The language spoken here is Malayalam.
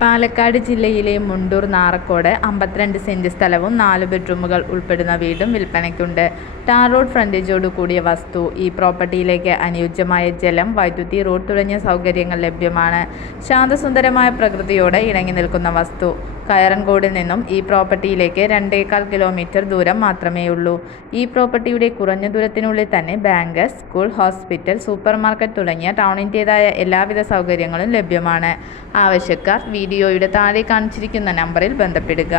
പാലക്കാട് ജില്ലയിലെ മുണ്ടൂർ നാറക്കോട് അമ്പത്തിരണ്ട് സെന്റ് സ്ഥലവും നാല് ബെഡ്റൂമുകൾ ഉൾപ്പെടുന്ന വീടും വിൽപ്പനയ്ക്കുണ്ട്. ടാർ റോഡ് ഫ്രണ്ടേജോട് കൂടിയ വസ്തു ഈ പ്രോപ്പർട്ടിയിലേക്ക് അനുയോജ്യമായ ജലം വൈദ്യുതി റോഡ് തുടങ്ങിയ സൗകര്യങ്ങൾ ലഭ്യമാണ്. ശാന്തസുന്ദരമായ പ്രകൃതിയോട് ഇണങ്ങി നിൽക്കുന്ന വസ്തു കയറൻകോടിൽ നിന്നും ഈ പ്രോപ്പർട്ടിയിലേക്ക് രണ്ടേകാൽ കിലോമീറ്റർ ദൂരം മാത്രമേയുള്ളൂ. ഈ പ്രോപ്പർട്ടിയുടെ കുറഞ്ഞ ദൂരത്തിനുള്ളിൽ തന്നെ bank school hospital super market തുടങ്ങിയ ടൗണിന്റേതായ എല്ലാവിധ സൗകര്യങ്ങളും ലഭ്യമാണ്. ആവശ്യക്കാർ വീഡിയോയുടെ താഴെ കാണിച്ചിരിക്കുന്ന നമ്പറിൽ ബന്ധപ്പെടുക.